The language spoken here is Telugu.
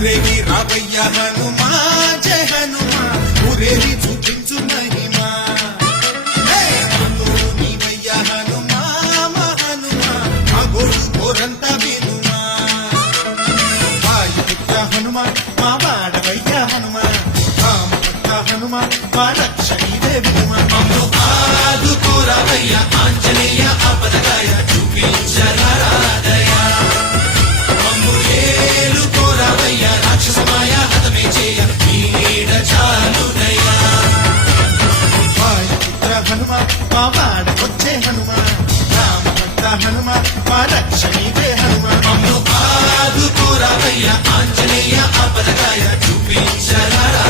ఊరేగి రావయ్య హనుమా జయ హనుమా ఊరేగి చూపించు మహిమా నీవయ్య హనుమా మా హనుమా మా గోడు కోరంత వినుమా వాయుపుత్ర హనుమా మా వాడవయ్య హనుమా రామభక్త హనుమా మా రక్షణీదే వినుమా మమ్ము ఆదుకోరావయ్య ఆంజనేయ ఆపదగాయ చూపించరాదయ మమ్ము ఏలుకోరావయ్య రాక్షసమాయ హతమే చేయ నీడ చాలుదయా వాయుపుత్ర హనుమా మా వాడకొచ్చే హనుమా రామభక్త హనుమా మా రక్షణీదే హనుమా మమ్ము ఆదుకోరావయ్య ఆంజనేయ ఆపదగాయ చూపించరాదయ